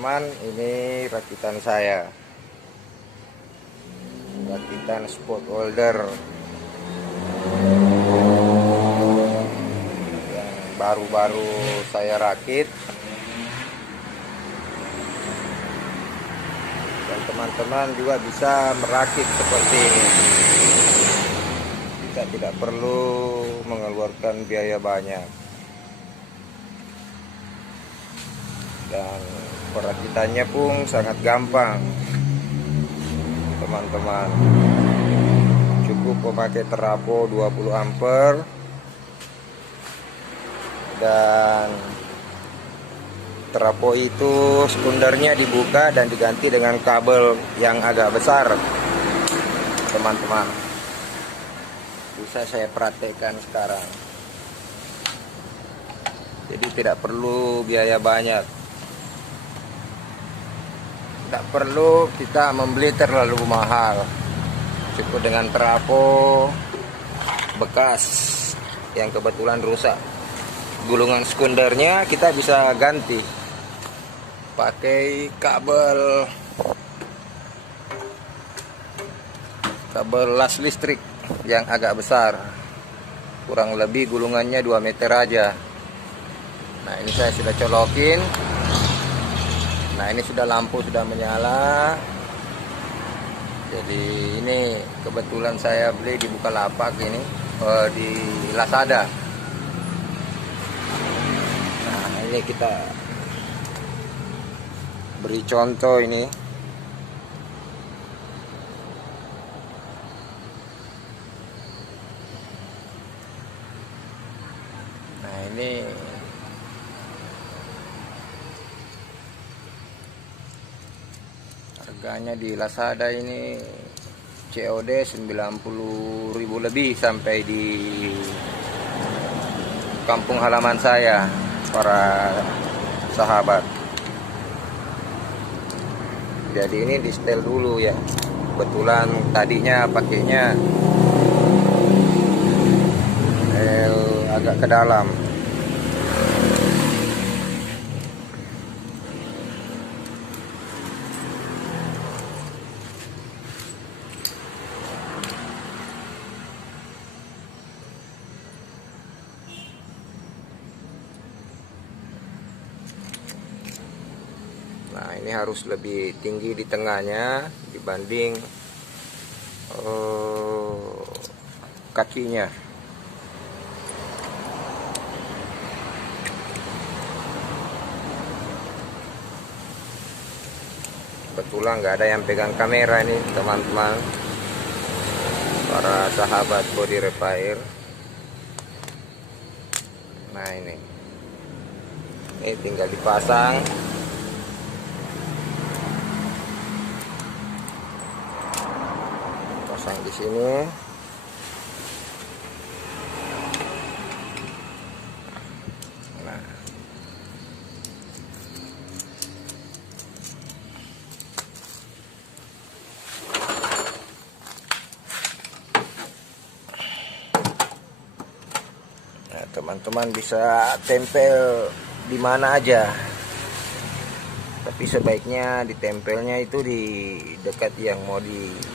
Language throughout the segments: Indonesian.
teman-teman, ini rakitan saya, rakitan spot welder yang baru-baru saya rakit. Dan teman-teman juga bisa merakit seperti ini. Kita tidak perlu mengeluarkan biaya banyak. Dan perakitannya pun sangat gampang, teman-teman. Cukup memakai terapot 20 ampere dan terapot itu sekundernya dibuka dan diganti dengan kabel yang agak besar, teman-teman. Bisa saya praktekkan sekarang. Jadi tidak perlu biaya banyak. Tidak perlu kita membeli terlalu mahal. Cukup dengan terapot bekas yang kebetulan rusak, gulungan sekundernya kita bisa ganti pakai kabel las listrik yang agak besar, kurang lebih gulungannya 2 meter aja. Nah, ini saya sudah colokin. Nah, ini sudah lampu sudah menyala. Jadi ini kebetulan saya beli di Bukalapak ini, di Lazada. Nah, ini kita beri contoh ini. Nah, ini harganya di Lazada ini COD 90.000 lebih sampai di kampung halaman saya, para sahabat. Jadi ini di setel dulu ya. Kebetulan tadinya pakainya agak ke dalam. Nah, ini harus lebih tinggi di tengahnya dibanding kakinya. Kebetulan nggak ada yang pegang kamera ini, teman-teman, para sahabat body repair. Nah, ini tinggal dipasang. Pasang di sini. Nah, teman-teman bisa tempel di mana aja. Tapi sebaiknya ditempelnya itu di dekat yang mau diketok.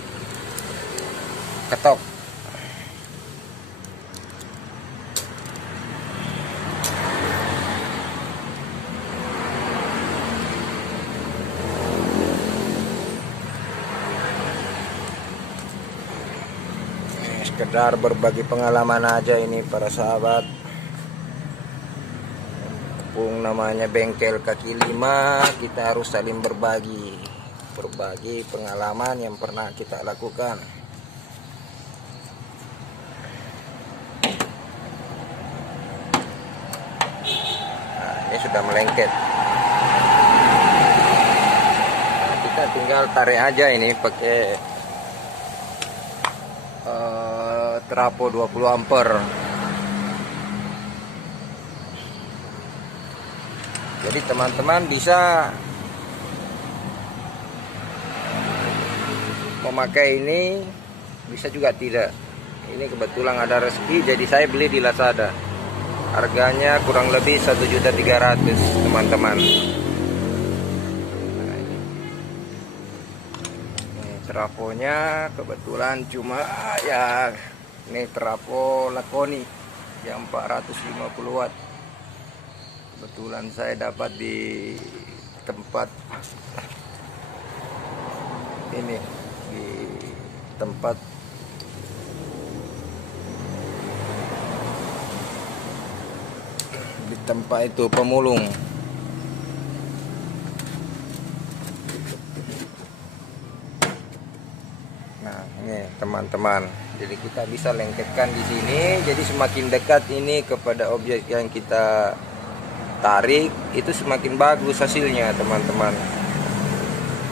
Sekedar berbagi pengalaman aja ini, para sahabat. Namanya bengkel kaki lima, kita harus saling berbagi pengalaman yang pernah kita lakukan. Nah, ini sudah melengket. Nah, kita tinggal tarik aja ini pakai terapot 20 ampere. Jadi teman-teman bisa memakai ini, bisa juga tidak. Ini kebetulan ada rezeki, jadi saya beli di Lazada. Harganya kurang lebih 1.300.000, teman-teman. trafonya kebetulan cuma ya ini trafo Lakoni yang 450 watt. Kebetulan saya dapat di tempat ini, di tempat itu pemulung. Nah, ini teman-teman. Jadi kita bisa lengketkan di sini. Jadi semakin dekat ini kepada objek yang kita tarik, itu semakin bagus hasilnya, teman-teman.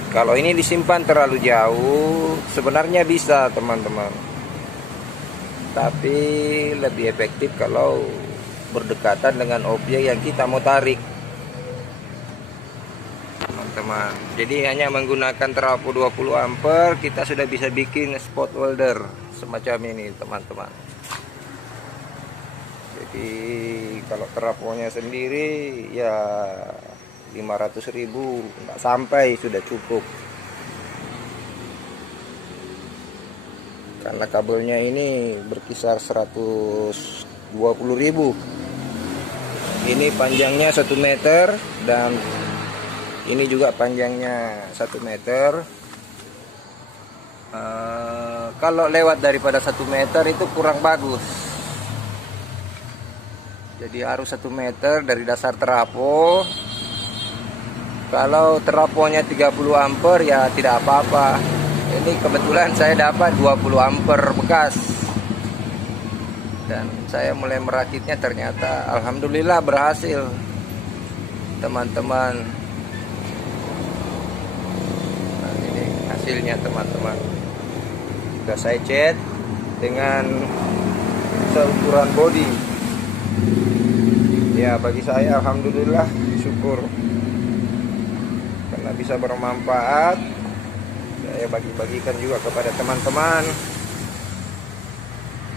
Kalau ini disimpan terlalu jauh, sebenarnya bisa, teman-teman. Tapi lebih efektif kalau berdekatan dengan objek yang kita mau tarik, teman-teman. Jadi hanya menggunakan trafo 20 ampere kita sudah bisa bikin spot welder semacam ini, teman-teman. Jadi kalau trafonya sendiri ya 500.000 nggak sampai, sudah cukup. Karena kabelnya ini berkisar 120.000. Ini panjangnya 1 meter dan ini juga panjangnya 1 meter. Kalau lewat daripada 1 meter itu kurang bagus. Jadi harus 1 meter dari dasar trafo. Kalau trafonya 30 ampere ya tidak apa-apa. Ini kebetulan saya dapat 20 ampere bekas. Dan saya mulai merakitnya, ternyata alhamdulillah berhasil, teman-teman. Nah, ini hasilnya, teman-teman. Sudah saya cat dengan seukuran body. Ya, bagi saya alhamdulillah syukur karena bisa bermanfaat. Saya bagi-bagikan juga kepada teman-teman.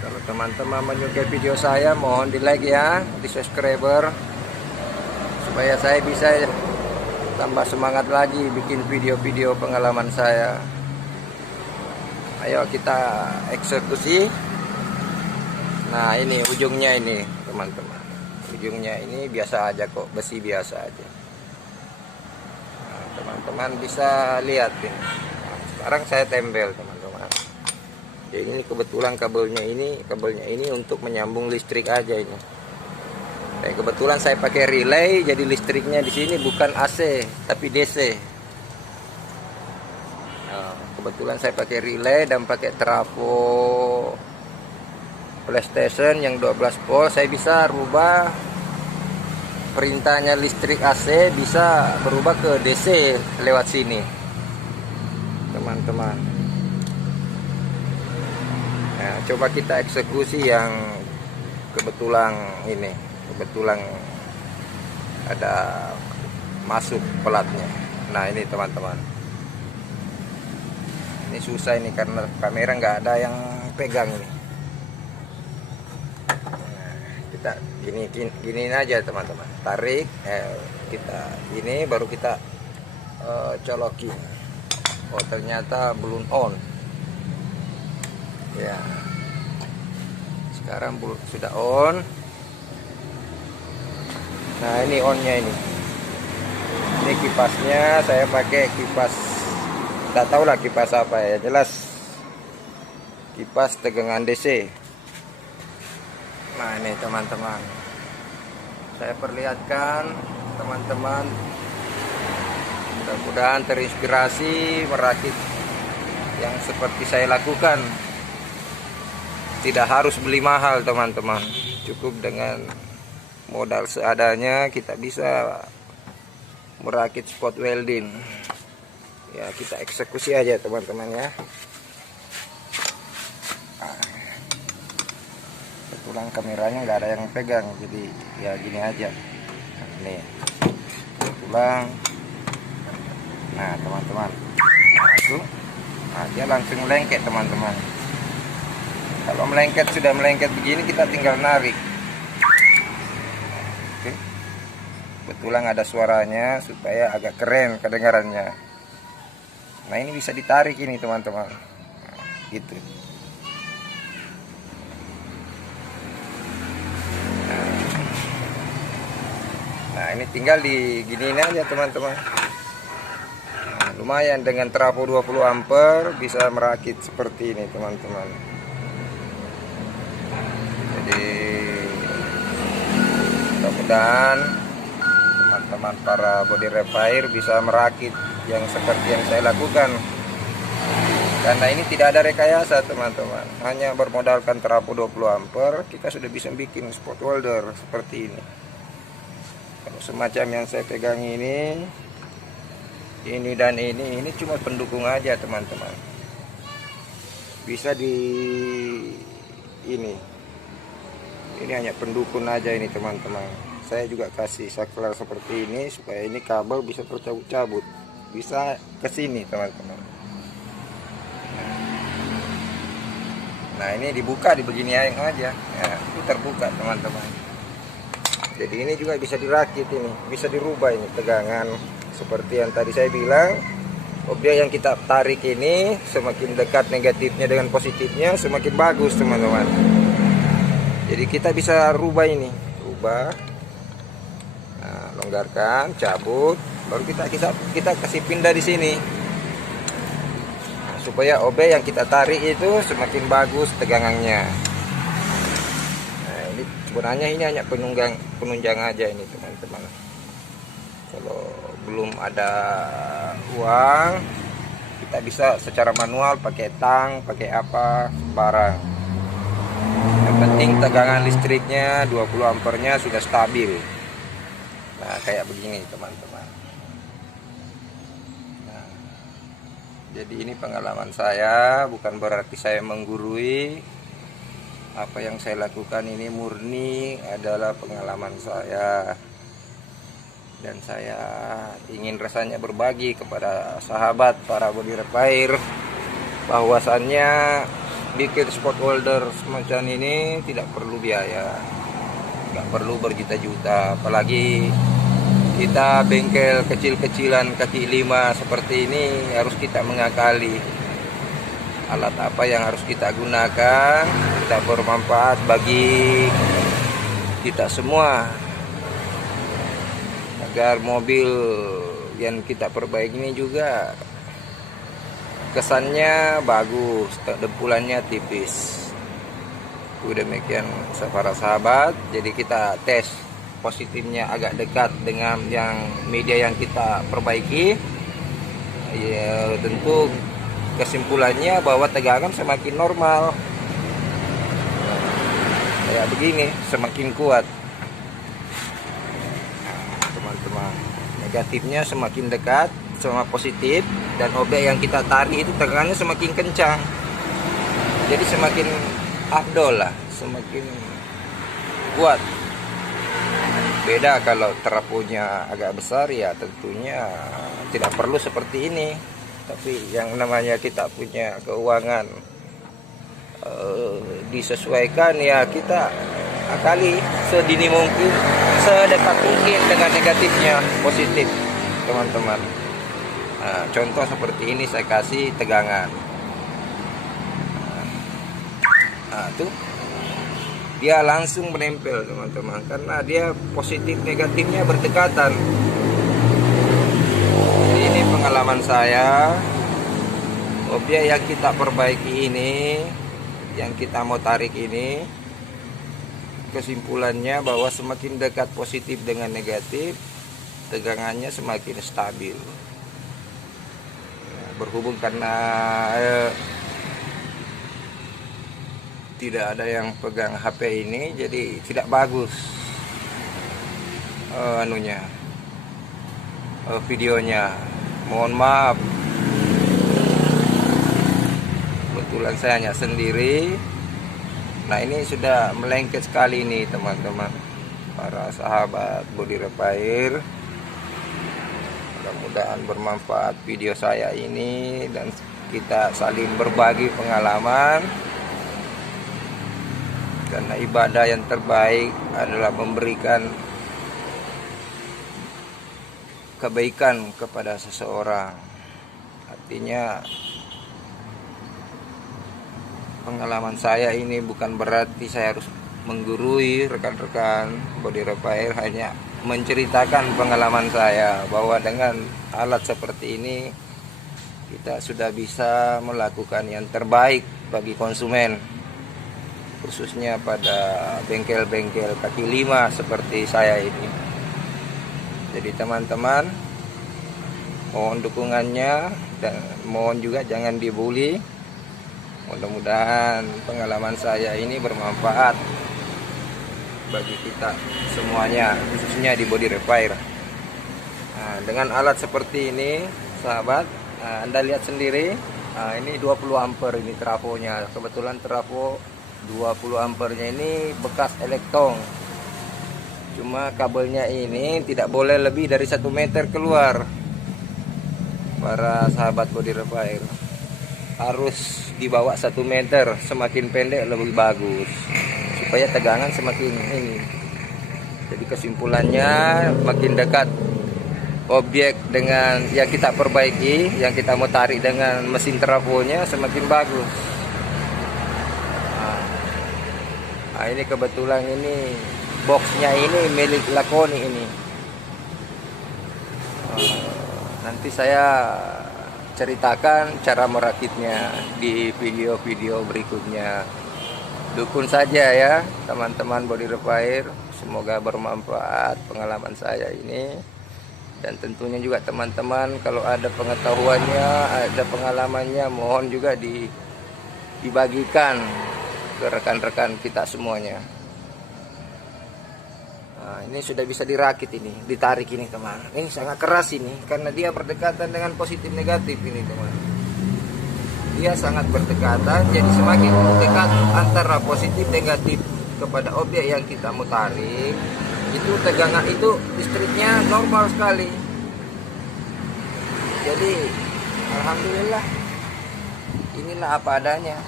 Kalau teman-teman menyukai video saya, mohon di like ya, di subscriber, supaya saya bisa tambah semangat lagi bikin video-video pengalaman saya. Ayo kita eksekusi. Nah, ini ujungnya ini, teman-teman. Ujungnya ini biasa aja kok, besi biasa aja. Nah, teman-teman bisa lihat ini. Nah, sekarang saya tempel, teman-teman. Jadi ini kebetulan kabelnya ini untuk menyambung listrik aja ini. Kebetulan saya pakai relay, jadi listriknya di sini bukan AC tapi DC. Nah, kebetulan saya pakai relay dan pakai trafo PlayStation yang 12 volt. Saya bisa rubah perintahnya listrik AC, bisa berubah ke DC lewat sini, teman-teman. Nah, coba kita eksekusi yang kebetulan ini, kebetulan ada masuk pelatnya. Nah, ini teman-teman, ini susah ini karena kamera nggak ada yang pegang ini. Nah, kita gini aja, teman-teman. Tarik, kita ini baru kita colokin. Oh, ternyata belum on. Ya, sekarang sudah on. Nah, ini onnya ini. Ini kipasnya, saya pakai kipas, tak tahu lah kipas apa ya, jelas kipas tegangan DC. Nah, ini teman-teman, saya perlihatkan teman-teman, mudah-mudahan terinspirasi merakit yang seperti saya lakukan. Tidak harus beli mahal, teman-teman. Cukup dengan modal seadanya kita bisa merakit spot welding. Ya, kita eksekusi aja, teman-teman ya. Kebetulan kameranya nggak ada yang pegang, jadi ya gini aja. Nih, kebetulan. Nah, teman-teman, dia langsung lengket, teman-teman. Kalau sudah melengket begini, kita tinggal narik. Oke. Kebetulan ada suaranya supaya agak keren kedengarannya. Nah ini bisa ditarik ini teman-teman, nah, gitu. Nah ini tinggal diginiin aja teman-teman. Nah, lumayan dengan trafo 20 ampere bisa merakit seperti ini teman-teman. Jadi mudah-mudahan teman-teman para body repair bisa merakit yang seperti yang saya lakukan. Karena ini tidak ada rekayasa teman-teman, hanya bermodalkan trafo 20 ampere kita sudah bisa bikin spot welder seperti ini. Kalau semacam yang saya pegang ini dan ini cuma pendukung aja teman-teman. Bisa ini hanya pendukung aja ini teman-teman. Saya juga kasih saklar seperti ini supaya ini kabel bisa tercabut-cabut, bisa ke sini teman-teman. Nah ini dibuka di begini aja, ya, itu terbuka teman-teman. Jadi ini juga bisa dirakit, ini bisa dirubah ini tegangan seperti yang tadi saya bilang. Objek yang kita tarik ini semakin dekat negatifnya dengan positifnya semakin bagus teman-teman. Jadi kita bisa rubah ini, nah, longgarkan, cabut, baru kita kasih pindah di sini. Nah, supaya objek yang kita tarik itu semakin bagus tegangannya. Sebenarnya ini hanya penunjang aja ini teman-teman. Kalau belum ada uang, kita bisa secara manual pakai tang, pakai apa barang. Yang penting tegangan listriknya 20 ampernya sudah stabil. Nah kayak begini teman-teman. Nah, jadi ini pengalaman saya, bukan berarti saya menggurui. Apa yang saya lakukan ini murni adalah pengalaman saya, dan saya ingin rasanya berbagi kepada sahabat para body repair bahwasannya bikin spot welder semacam ini tidak perlu biaya, nggak perlu berjuta-juta, apalagi kita bengkel kecil-kecilan kaki lima seperti ini harus kita mengakali alat apa yang harus kita gunakan, kita bermanfaat bagi kita semua, agar mobil yang kita perbaiki ini juga kesannya bagus, dempulannya tipis. Itu demikian para sahabat. Jadi kita tes positifnya agak dekat dengan yang media yang kita perbaiki, ya tentu kesimpulannya bahwa tegangan semakin normal, kayak begini, semakin kuat teman-teman. Negatifnya semakin dekat sama positif, dan objek yang kita tarik itu tegangannya semakin kencang, jadi semakin afdol lah, semakin kuat. Beda kalau trafonya agak besar, ya tentunya tidak perlu seperti ini. Tapi yang namanya kita punya keuangan disesuaikan, ya kita akali sedini mungkin, sedekat mungkin dengan negatifnya positif teman-teman. Nah, contoh seperti ini saya kasih tegangan. Nah tuh dia langsung menempel teman-teman, karena dia positif negatifnya berdekatan. Ini pengalaman saya, objek yang kita perbaiki ini, yang kita mau tarik ini, kesimpulannya bahwa semakin dekat positif dengan negatif, tegangannya semakin stabil. Berhubung karena tidak ada yang pegang HP ini, jadi tidak bagus videonya. Mohon maaf, kebetulan saya hanya sendiri. Nah ini sudah melengket sekali nih teman-teman, para sahabat body repair. Mudah-mudahan bermanfaat video saya ini, dan kita saling berbagi pengalaman, karena ibadah yang terbaik adalah memberikan kebaikan kepada seseorang Artinya pengalaman saya ini bukan berarti saya harus menggurui rekan-rekan body repair, hanya menceritakan pengalaman saya bahwa dengan alat seperti ini kita sudah bisa melakukan yang terbaik bagi konsumen, khususnya pada bengkel-bengkel kaki lima seperti saya ini. Jadi teman-teman, mohon dukungannya dan mohon juga jangan dibully. Mudah-mudahan pengalaman saya ini bermanfaat bagi kita semuanya, khususnya di body repair. Nah, dengan alat seperti ini, sahabat, Anda lihat sendiri. Ini 20 ampere ini trafonya. Kebetulan trafo 20 ampernya ini bekas elektron. Cuma kabelnya ini tidak boleh lebih dari 1 meter keluar. Para sahabat body repair, harus dibawa 1 meter, semakin pendek lebih bagus supaya tegangan semakin ini. Jadi kesimpulannya, makin dekat objek dengan yang kita perbaiki, yang kita mau tarik dengan mesin trafonya, semakin bagus. Nah, ini kebetulan ini boxnya ini milik Lakoni ini. Nanti saya ceritakan cara merakitnya di video-video berikutnya. Dukung saja ya teman-teman body repair, semoga bermanfaat pengalaman saya ini. Dan tentunya juga teman-teman kalau ada pengetahuannya, ada pengalamannya, mohon juga dibagikan ke rekan-rekan kita semuanya. Nah, ini sudah bisa dirakit ini, ditarik ini teman. Ini sangat keras ini karena dia berdekatan dengan positif negatif ini teman. Dia sangat berdekatan, jadi semakin dekat antara positif negatif kepada objek yang kita mau tarik, itu tegangan itu listriknya normal sekali. Jadi alhamdulillah, inilah apa adanya.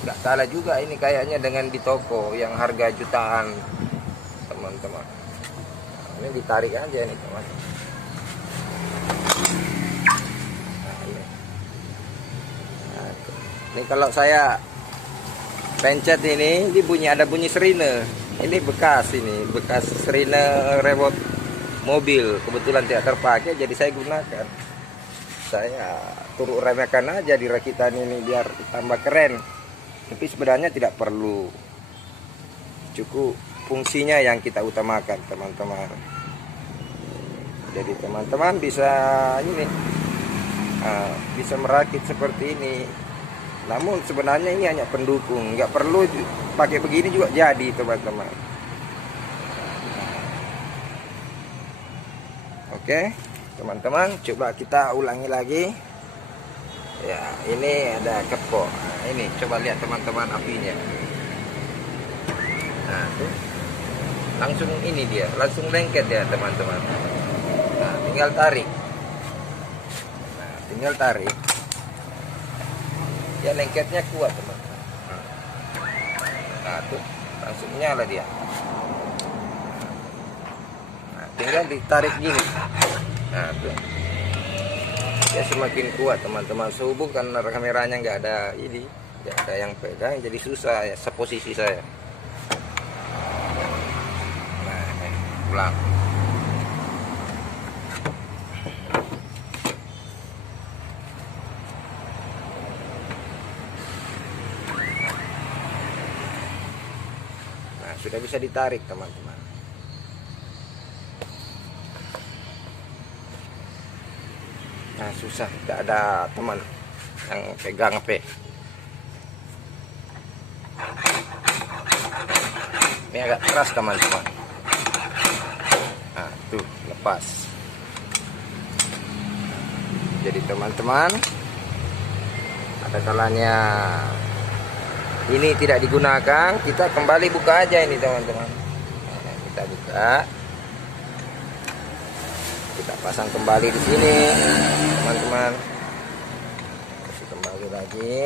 Nggak salah juga ini kayaknya dengan di toko yang harga jutaan teman-teman. Ini ditarik aja nih teman. Ini kalau saya pencet ini bunyi, ada bunyi sirine. Ini bekas sirine remote mobil. Kebetulan tidak terpakai, jadi saya gunakan. Saya turut remehkan aja di rakitan ini biar tambah keren. Tapi sebenarnya tidak perlu. Cukup fungsinya yang kita utamakan teman-teman. Jadi teman-teman bisa ini, bisa merakit seperti ini. Namun sebenarnya ini hanya pendukung, nggak perlu pakai begini juga jadi teman-teman. Oke teman-teman, coba kita ulangi lagi. Ya, ini ada kepok. Nah, ini coba lihat teman-teman apinya. Nah, tuh. Langsung ini dia, langsung lengket ya teman-teman. Nah, tinggal tarik. Ya lengketnya kuat teman-teman. Nah, tuh langsung nyala dia. Nah, tinggal ditarik gini. Nah, tuh. Ya semakin kuat teman-teman. Sehubung karena kameranya nggak ada ini, nggak ada yang pegang, jadi susah ya seposisi saya. Nah, pulang. Nah, sudah bisa ditarik teman-teman. Nah, susah, tidak ada teman yang pegang HP. Ini agak keras teman-teman. Nah, tuh lepas. Jadi teman-teman, ada kalanya ini tidak digunakan, kita kembali buka aja ini teman-teman. Nah, kita buka. Kita pasang kembali di sini teman-teman, kasih kembali lagi.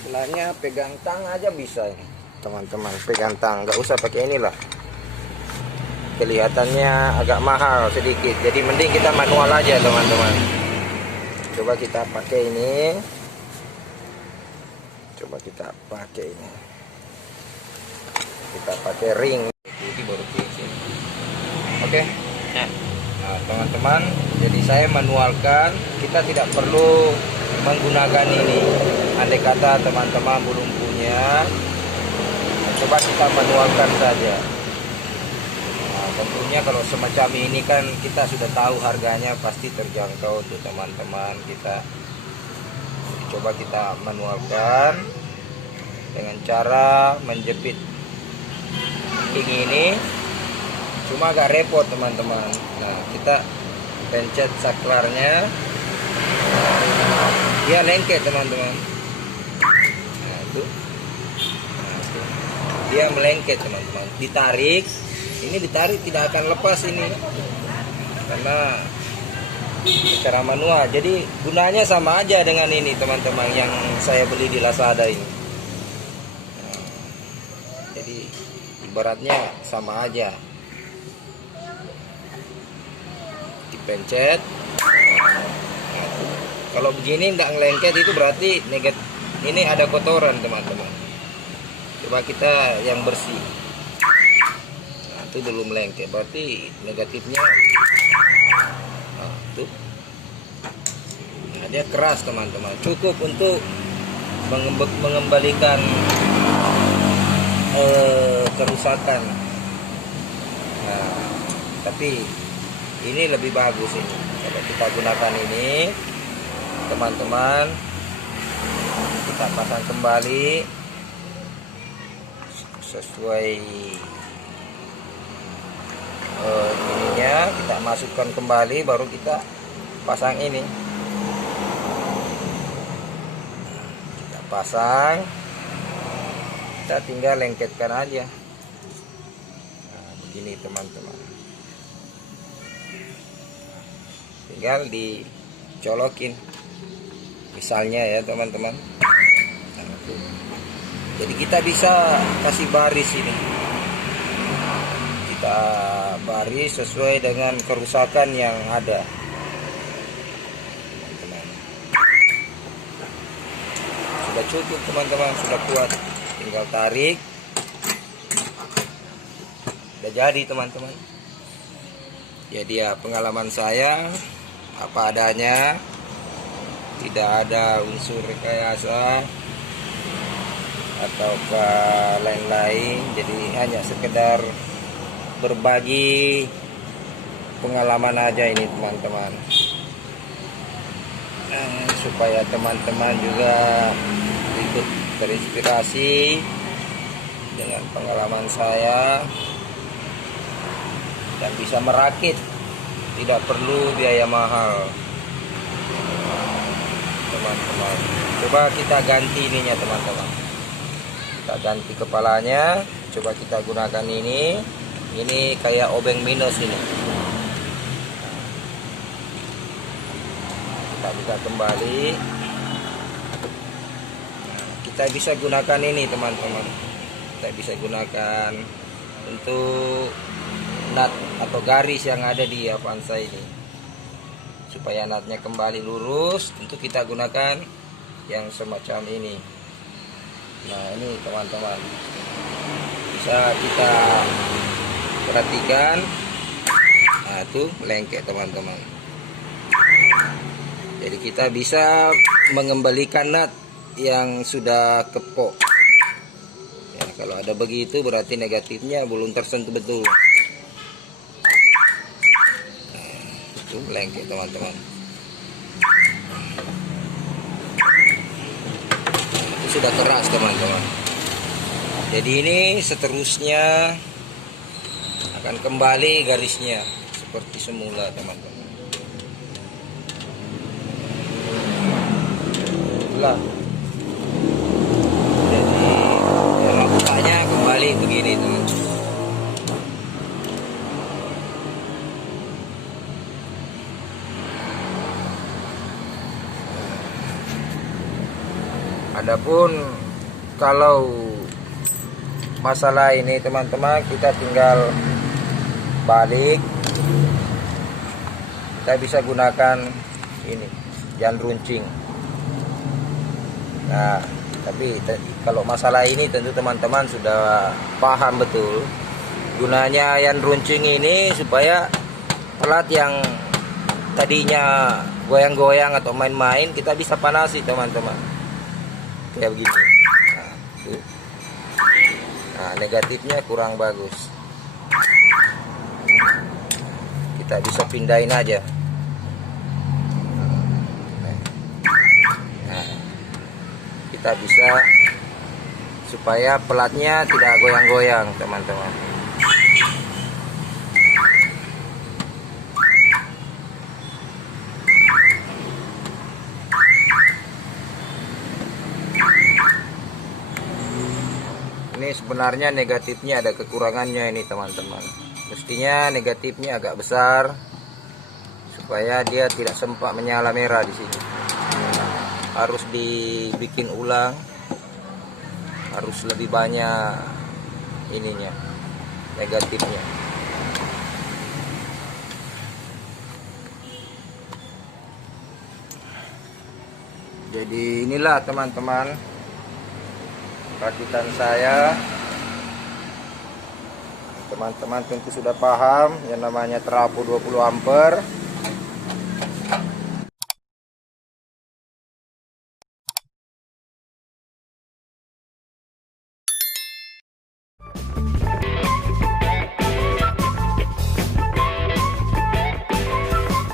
Sebenarnya pegang tang aja bisa ini teman-teman, pegang tang, nggak usah pakai inilah. kelihatannya agak mahal sedikit, jadi mending kita manual aja teman-teman. Coba kita pakai ini, kita pakai ring ini baru fixing. Oke. Nah teman-teman, jadi saya manualkan, kita tidak perlu menggunakan ini. Andai kata teman-teman belum punya, coba kita manualkan saja. Nah, tentunya kalau semacam ini kan kita sudah tahu harganya pasti terjangkau untuk teman-teman kita. Coba kita manualkan dengan cara menjepit ini, cuma agak repot teman-teman. Nah kita pencet saklarnya, dia lengket teman-teman. Nah itu, dia melengket teman-teman. Ditarik, ini ditarik tidak akan lepas ini, karena secara manual. Jadi gunanya sama aja dengan ini teman-teman yang saya beli di Lazada ini. Nah, jadi ibaratnya sama aja. Dipencet. Kalau begini nggak ngelengket itu berarti negatif. Ini ada kotoran teman-teman. Coba kita yang bersih. Nah, itu belum melengket, berarti negatifnya. Nah, itu. Nah, dia keras teman-teman. Cukup untuk mengembalikan kerusakan. Nah, tapi ini lebih bagus ini. Kalau kita gunakan ini, teman-teman, kita pasang kembali sesuai ininya, kita masukkan kembali, baru kita pasang ini. Kita pasang, kita tinggal lengketkan aja. Nah, begini teman-teman, tinggal dicolokin misalnya ya teman-teman. Jadi kita bisa kasih baris ini, kita baris sesuai dengan kerusakan yang ada teman-teman. Sudah cukup teman-teman, sudah kuat, tinggal tarik, udah jadi teman-teman. Jadi ya pengalaman saya apa adanya, tidak ada unsur rekayasa atau lain-lain. Jadi hanya sekedar berbagi pengalaman aja ini teman-teman, supaya teman-teman juga ikut terinspirasi dengan pengalaman saya dan bisa merakit, tidak perlu biaya mahal teman-teman. Coba kita ganti ininya teman-teman, kita ganti kepalanya. Coba kita gunakan ini kayak obeng minus ini. Kita buka kembali. Kita bisa gunakan ini teman-teman, kita bisa gunakan untuk nut atau garis yang ada di Avanza ini, supaya nutnya kembali lurus. Tentu kita gunakan yang semacam ini. Nah ini teman-teman, bisa kita perhatikan. Nah itu lengket teman-teman. Jadi kita bisa mengembalikan nut yang sudah kepok ya. Kalau ada begitu berarti negatifnya belum tersentuh betul. Itu lengket teman-teman. Itu sudah keras teman-teman. Jadi ini seterusnya akan kembali garisnya seperti semula teman-teman. Itulah. Jadi rambutnya kembali begini teman-teman. Adapun kalau masalah ini teman-teman, kita tinggal terbalik, kita bisa gunakan ini jan runcing. Nah, tapi kalau masalah ini tentu teman-teman sudah paham betul. Gunanya jan runcing ini supaya pelat yang tadinya goyang-goyang atau main-main kita bisa panasi teman-teman. Kayak begini. Nah, tuh. Nah, negatifnya kurang bagus. Kita bisa pindahin aja. Nah, kita bisa supaya pelatnya tidak goyang-goyang teman-teman. Ini sebenarnya negatifnya ada kekurangannya ini teman-teman. Mestinya negatifnya agak besar supaya dia tidak sempat menyala merah di sini. Harus dibikin ulang. Harus lebih banyak ininya, negatifnya. Jadi inilah teman-teman rakitan saya. Teman-teman tentu sudah paham yang namanya trafo 20 ampere.